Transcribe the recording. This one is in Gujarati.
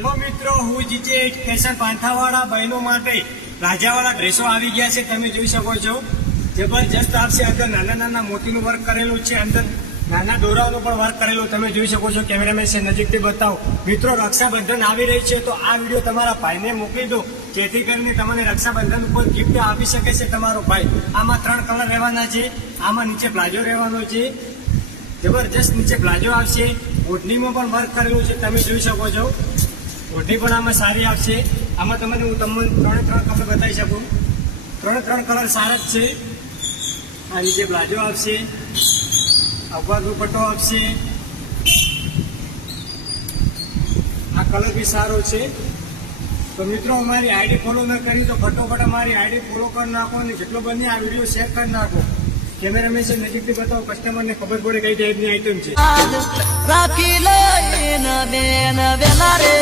હેલો મિત્રો, હું જીજે ફેશન પાંથાવાળા બહેનો માટે રાજાવાળા ડ્રેસો આવી ગયા છે. તમે જોઈ શકો છો, જબરજસ્ત આવશે. અંદર નાના નાના મોતીનું વર્ક કરેલું છે, અંદર નાના દોરાનું પણ વર્ક કરેલું તમે જોઈ શકો છો. કેમેરામેન છે, નજીકથી બતાવો. મિત્રો, રક્ષાબંધન આવી રહી છે, તો આ વિડીયો તમારા ભાઈને મોકલી દો, જેથી કરીને તમને રક્ષાબંધન ઉપર ગિફ્ટ આપી શકે છે તમારો ભાઈ. આમાં 3 કલર રહેવાના છે. આમાં નીચે પ્લાઝો રહેવાનો છે, જબરજસ્ત નીચે પ્લાઝો આવશે. ઓઢણીમાં પણ વર્ક કરેલું છે, તમે જોઈ શકો છો. ઓઢણી પણ આમાં સારી આવશે. આમાં હું તમને 3 કલર બતાવી શકું. 3 કલર સારા જ છે. આ નીચે પ્લાઝો આવશે, અપવાર દુપટ્ટો આવશે. આ કલર બી સારો છે. તો મિત્રો, અમારી આઈડી ફોલો ન કરી તો ફટોફટ અમારી આઈડી ફોલો કરી નાખો અને જેટલો બને આ વિડીયો શેર કરી નાખો. કેમેરામેન છે, નજીકથી બતાવો, કસ્ટમરને ખબર પડે કઈ ટાઈપની આઈટમ છે. રાખી લઈને બેન વેલા રે